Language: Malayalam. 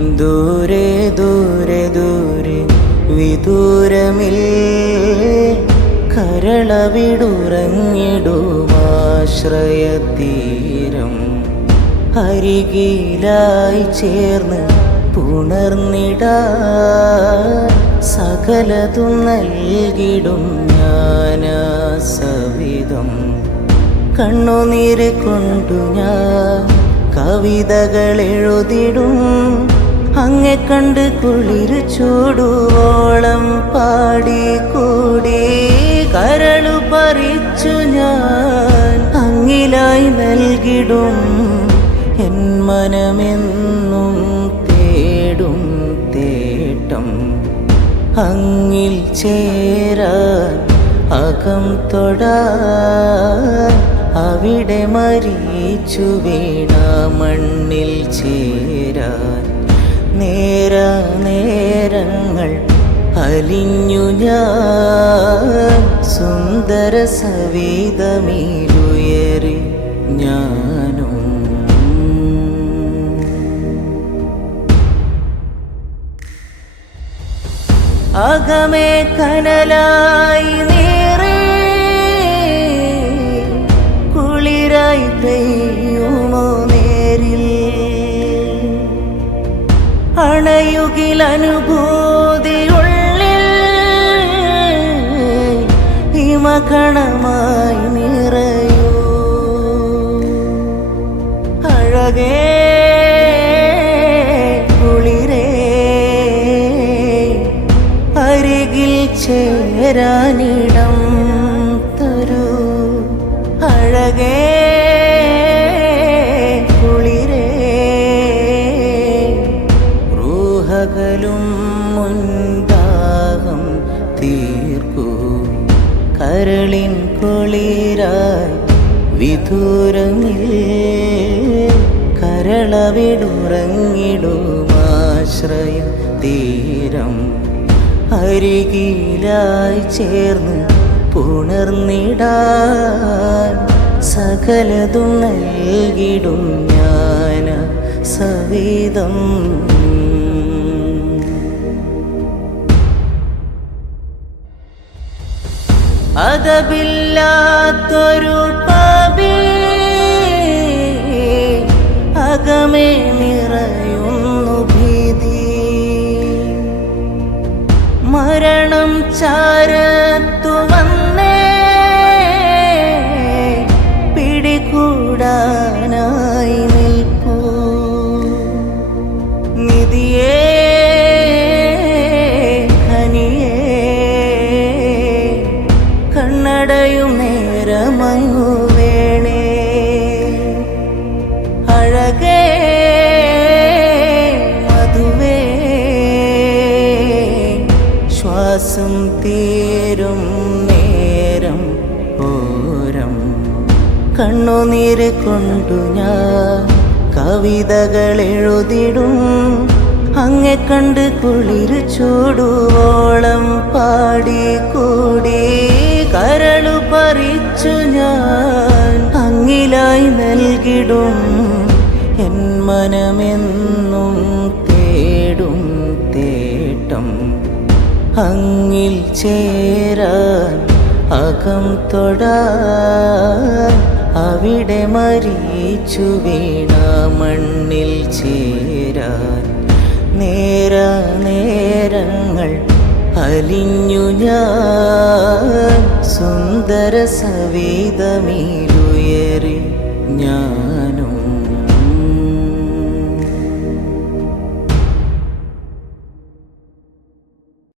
ദൂരെ ദൂരെ ദൂരെ വിദൂരമിൽ കരളവിടുറങ്ങിടുമാശ്രയതീരം അരികിലായി ചേർന്ന് പുണർന്നിടാൻ സകലതും നൽകിടും ഞാനാ സവിധം. കണ്ണുനീര് കൊണ്ടു ഞാൻ കവിതകൾ എഴുതിടും, അങ്ങെ കണ്ട് കുളിര് ചൂടുവോളം പാടിക്കൂടി കരളു പറിച്ചു ഞാൻ അങ്ങിലായി നൽകിടും. എൻ മനമെന്നും തേടും തേട്ടം അങ്ങിൽ ചേരാൻ അകം തൊടാൻ അവിടെ മരിച്ചു വീണ മണ്ണിൽ ചേരാൻ നേരങ്ങൾ അലിഞ്ഞു ഞാൻ സുന്ദര സവിധമിലുയറി ഞാനും. അകമേ കനലായി നീറി കുളിരായി പെയ്യുമോ നേരിൽ അണയുകിലനുഭൂതിയുള്ളിൽ ഹിമകണമായി നിറയൂ അഴകേ കുളിരേ അരികിൽ ചേരാനിടം തരൂ അഴകേ ും മുൻദാഹം തീർക്കൂ കരളിൻ കുളിരായി വിദൂരമിൽ കരളവിടുറങ്ങിടുമാശ്രയതീരം അരികിലായി ചേർന്ന് പുണർന്നിടാൻ സകലതും നൽകിടും ഞാനാ സവിധം. അതബില്ലാത്തൊരു പാപി അകമേ നിറയുന്നു ഭീതി, മരണം ചാരത്തു വന്നേ പിടികൂടാനായി നിൽപ്പൂ നിധിയേ കണ്ണടയും നേരമങ്ങു വേണേ അഴകേ മധുവേ ശ്വാസം തീരും നേരം ഓരം കണ്ണുനീര് കൊണ്ടു ഞാൻ കവിതകൾ എഴുതിടും, അങ്ങെ കണ്ട് കുളിര് ചൂടുവോളം പാടിക്കൂടി കരളു പറിച്ചു ഞാൻ അങ്ങിലായി നൽകിടും. എൻ മനമെന്നും തേടും തേട്ടം അങ്ങിൽ ചേരാൻ അകം തൊടാൻ അവിടെ മരിച്ചു വീണ മണ്ണിൽ ചേരാൻ നേരങ്ങൾ അലിഞ്ഞു ഞാൻ സുന്ദര സവിധമിലുയറി ഞാൻ.